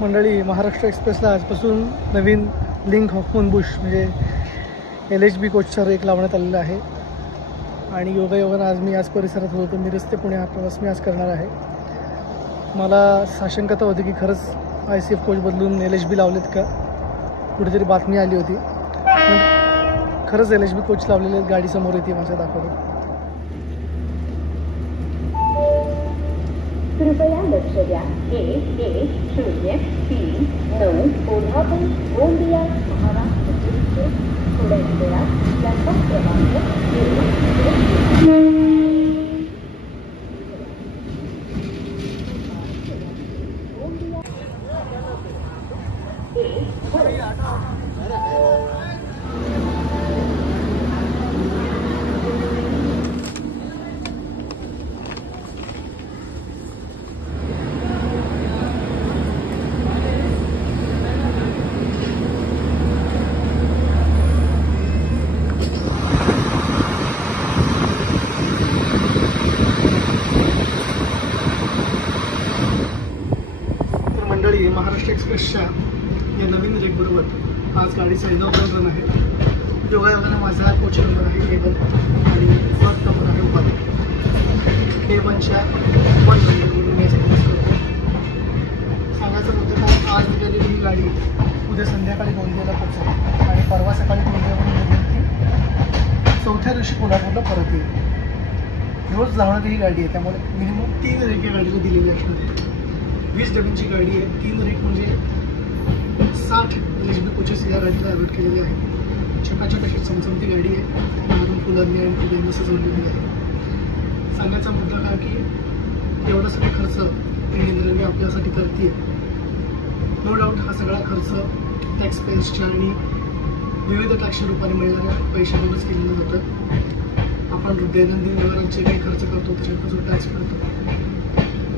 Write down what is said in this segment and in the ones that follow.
मंडळी, महाराष्ट्र एक्सप्रेसला आजपासून नवीन लिंक हॉफमून-बुश म्हणजे LHB कोचचा एक लावण्यात आलेला आहे आणि योगायोगानं आज परिसरात होतो. मिरज ते पुणे हा प्रवास मी आज करणार आहे. मला साशंकता होती की खरंच ICF कोच बदलून LHB लावलेत का. कुठेतरी बातमी आली होती, पण खरंच LHB कोच लावलेले गाडी समोर येते माझ्या दाखवतो. कृपया लक्ष द्या. 1103 9 कोल्हापूर गोंदिया महाराष्ट्र. थोड्या वेळात प्लॅटफॉर्म क्रमांक महाराष्ट्र एक्सप्रेसच्या या नवीन रेकबरोबर आज गाडीचा इनॉग्रेशन रन आहे. योगायोगाने माझा कोच नंबर आहे A1 आणि फर्स्ट नंबर आहे 1. A1च्या 1 नंबरवरून मी सांगायचं होतं का आज निघालेली ही गाडी उद्या संध्याकाळी गोंदियाला पोहोचेल आणि परवा सकाळी गोंदियावरून निघेल ती चौथ्या दिवशी कोल्हापूरला परत येईल. रोज लावणारी ही गाडी आहे, त्यामुळे मिनिमम 3 रेक या गाडीला दिलेली असणार. 20 डब्यांची गाडी आहे. 3 रेक म्हणजे 60 LHB कोचेस या गाडीला ॲव्हॉइड केलेले आहे. छटाछट अशी चमचमती गाडी आहे. मारून फुलांनी आणि फुलांनी सजवलेली आहे. सांगायचा मुद्दा का की एवढा सगळा खर्च इंडियन रेल्वे आपल्यासाठी करते. नो डाऊट हा सगळा खर्च टॅक्स पेन्सच्या आणि विविध टॅक्सच्या रूपाने मिळणाऱ्या पैशावरच केलेलं होतं. आपण दैनंदिन व्यवहारात जे काही खर्च करतो त्याच्यावर जो टॅक्स करतो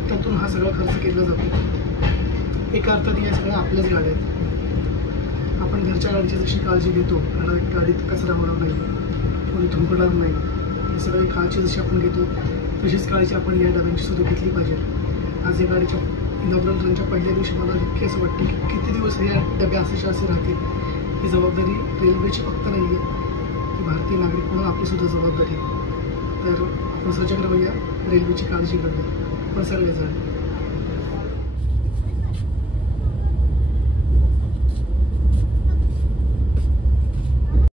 त्यातून हा सगळा खर्च केला जातो. एका अर्थाने या सगळ्या आपल्याच गाड्या आहेत. आपण घरच्या गाडीची जशी काळजी घेतो, गाडीत कचरा होणार नाही, कोणी थुंकणार नाही, ही सगळी काळजी जशी आपण घेतो तशीच काळजी आपण या डब्यांची सुद्धा घेतली पाहिजे. आज या गाडीच्या इनॉग्रेशन रनच्या पहिल्या दिवशी मला नक्की असं वाटतं की किती दिवस या डब्या असे राहतील. ही जबाबदारी रेल्वेची फक्त नाही आहे, ही भारतीय नागरिक म्हणून आपलीसुद्धा जबाबदारी आहे. तर आपण सजग राहूया, रेल्वेची काळजी करूया. पण सगळेजण